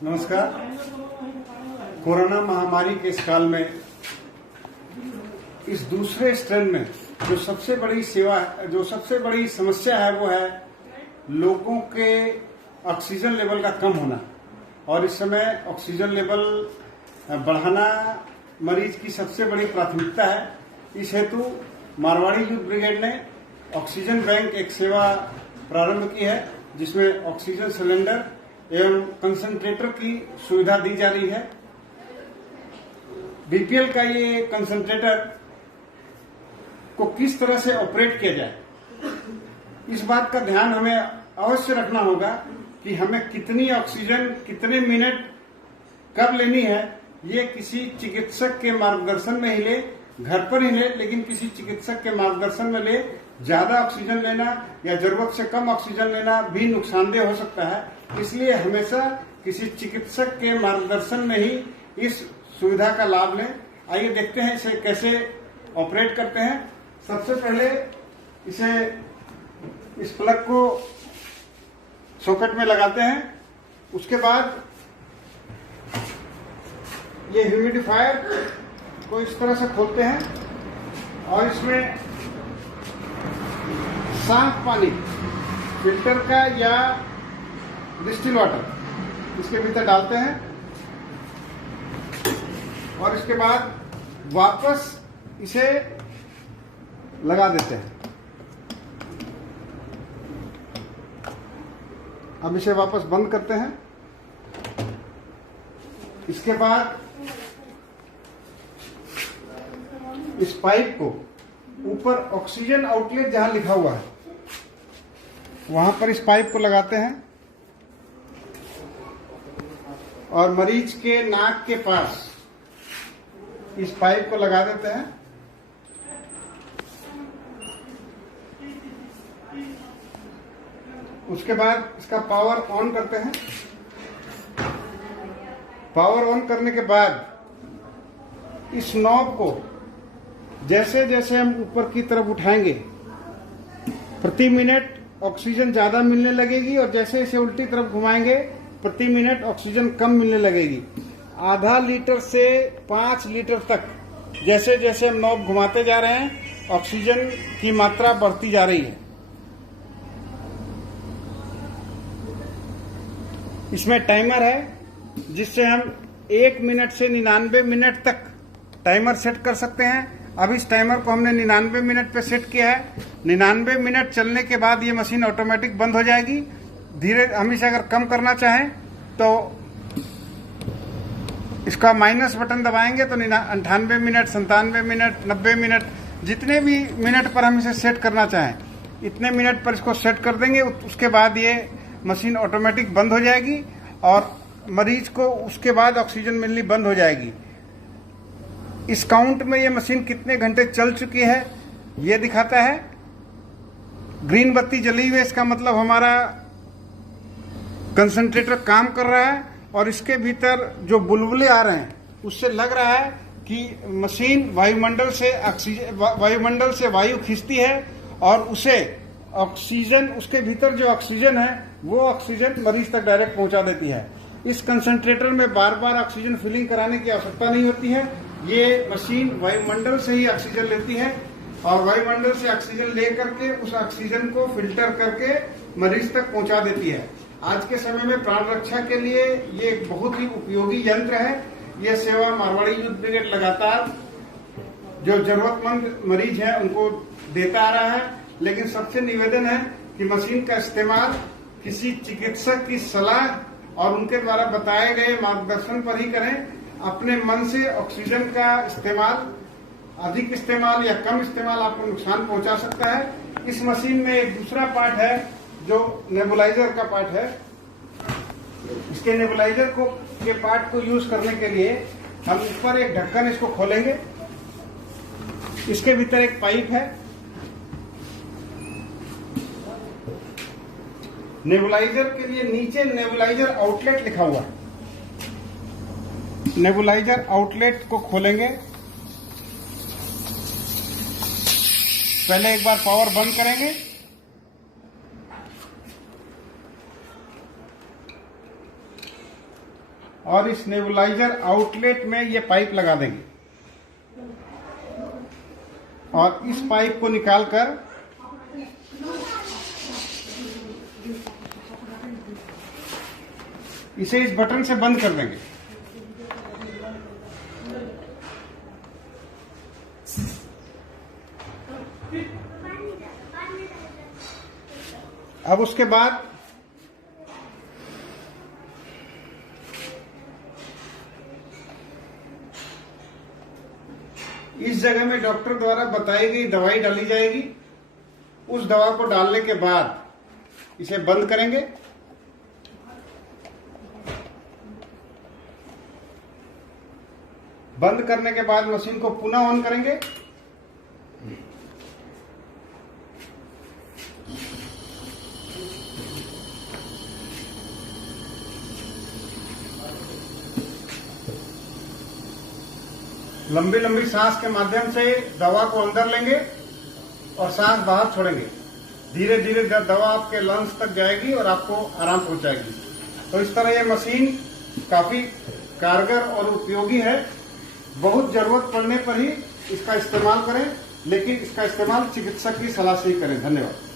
नमस्कार। कोरोना महामारी के इस काल में इस दूसरे स्ट्रेन में जो सबसे बड़ी समस्या है वो है लोगों के ऑक्सीजन लेवल का कम होना। और इस समय ऑक्सीजन लेवल बढ़ाना मरीज की सबसे बड़ी प्राथमिकता है। इस हेतु मारवाड़ी यूथ ब्रिगेड ने ऑक्सीजन बैंक एक सेवा प्रारंभ की है, जिसमें ऑक्सीजन सिलेंडर एवं कंसंट्रेटर की सुविधा दी जा रही है। बीपीएल का ये कंसंट्रेटर को किस तरह से ऑपरेट किया जाए, इस बात का ध्यान हमें अवश्य रखना होगा कि हमें कितनी ऑक्सीजन कितने मिनट कब लेनी है। ये किसी चिकित्सक के मार्गदर्शन में ही ले, घर पर ही ले, लेकिन किसी चिकित्सक के मार्गदर्शन में ले। ज्यादा ऑक्सीजन लेना या जरूरत से कम ऑक्सीजन लेना भी नुकसानदेह हो सकता है। इसलिए हमेशा किसी चिकित्सक के मार्गदर्शन में ही इस सुविधा का लाभ लें। आइए देखते हैं इसे कैसे ऑपरेट करते हैं। सबसे पहले इस प्लग को सॉकेट में लगाते हैं। उसके बाद ये ह्यूमिडिफायर को इस तरह से खोलते हैं और इसमें साफ पानी फिल्टर का या डिस्टिल वाटर इसके भीतर डालते हैं और इसके बाद वापस इसे लगा देते हैं। अब इसे वापस बंद करते हैं। इसके बाद इस पाइप को ऊपर ऑक्सीजन आउटलेट जहां लिखा हुआ है वहां पर इस पाइप को लगाते हैं और मरीज के नाक के पास इस पाइप को लगा देते हैं। उसके बाद इसका पावर ऑन करते हैं। पावर ऑन करने के बाद इस नॉब को जैसे जैसे हम ऊपर की तरफ उठाएंगे प्रति मिनट ऑक्सीजन ज्यादा मिलने लगेगी और जैसे इसे उल्टी तरफ घुमाएंगे प्रति मिनट ऑक्सीजन कम मिलने लगेगी। आधा लीटर से 5 लीटर तक जैसे जैसे हम नॉब घुमाते जा रहे हैं ऑक्सीजन की मात्रा बढ़ती जा रही है। इसमें टाइमर है जिससे हम 1 मिनट से 99 मिनट तक टाइमर सेट कर सकते हैं। अब इस टाइमर को हमने 99 मिनट पे सेट किया है। 99 मिनट चलने के बाद ये मशीन ऑटोमेटिक बंद हो जाएगी। धीरे हम इसे अगर कम करना चाहें तो इसका माइनस बटन दबाएंगे तो 98 मिनट, 97 मिनट, 90 मिनट, जितने भी मिनट पर हम इसे सेट करना चाहें इतने मिनट पर इसको सेट कर देंगे। उसके बाद ये मशीन ऑटोमेटिक बंद हो जाएगी और मरीज को उसके बाद ऑक्सीजन मिलनी बंद हो जाएगी। इस काउंट में ये मशीन कितने घंटे चल चुकी है ये दिखाता है। ग्रीन बत्ती जली हुई है, इसका मतलब हमारा कंसंट्रेटर काम कर रहा है और इसके भीतर जो बुलबुले आ रहे हैं उससे लग रहा है कि मशीन वायुमंडल से वायु खींचती है और उसे ऑक्सीजन, उसके भीतर जो ऑक्सीजन है वो ऑक्सीजन मरीज तक डायरेक्ट पहुंचा देती है। इस कंसंट्रेटर में बार बार ऑक्सीजन फिलिंग कराने की आवश्यकता नहीं होती है। ये मशीन वायुमंडल से ही ऑक्सीजन लेती है और वायुमंडल से ऑक्सीजन ले करके उस ऑक्सीजन को फिल्टर करके मरीज तक पहुंचा देती है। आज के समय में प्राण रक्षा के लिए ये एक बहुत ही उपयोगी यंत्र है। यह सेवा मारवाड़ी यूथ ब्रिगेड लगातार जो जरूरतमंद मरीज हैं उनको देता आ रहा है। लेकिन सबसे निवेदन है कि मशीन का इस्तेमाल किसी चिकित्सक की सलाह और उनके द्वारा बताए गए मार्गदर्शन पर ही करें। अपने मन से ऑक्सीजन का इस्तेमाल, अधिक इस्तेमाल या कम इस्तेमाल आपको नुकसान पहुंचा सकता है। इस मशीन में एक दूसरा पार्ट है जो नेबुलाइजर का पार्ट है। इसके नेबुलाइजर के पार्ट को यूज करने के लिए हम ऊपर एक ढक्कन इसको खोलेंगे। इसके भीतर एक पाइप है। नेबुलाइजर के लिए नीचे नेबुलाइजर आउटलेट लिखा हुआ है। नेबुलाइजर आउटलेट को खोलेंगे। पहले एक बार पावर बंद करेंगे और इस नेबुलाइजर आउटलेट में ये पाइप लगा देंगे और इस पाइप को निकालकर इसे इस बटन से बंद कर देंगे। अब उसके बाद इस जगह में डॉक्टर द्वारा बताई गई दवाई डाली जाएगी। उस दवा को डालने के बाद इसे बंद करेंगे। बंद करने के बाद मशीन को पुनः ऑन करेंगे। लंबी लंबी सांस के माध्यम से दवा को अंदर लेंगे और सांस बाहर छोड़ेंगे। धीरे धीरे दवा आपके लंग्स तक जाएगी और आपको आराम पहुंचाएगी। तो इस तरह यह मशीन काफी कारगर और उपयोगी है। बहुत जरूरत पड़ने पर ही इसका इस्तेमाल करें, लेकिन इसका इस्तेमाल चिकित्सक की सलाह से ही करें। धन्यवाद।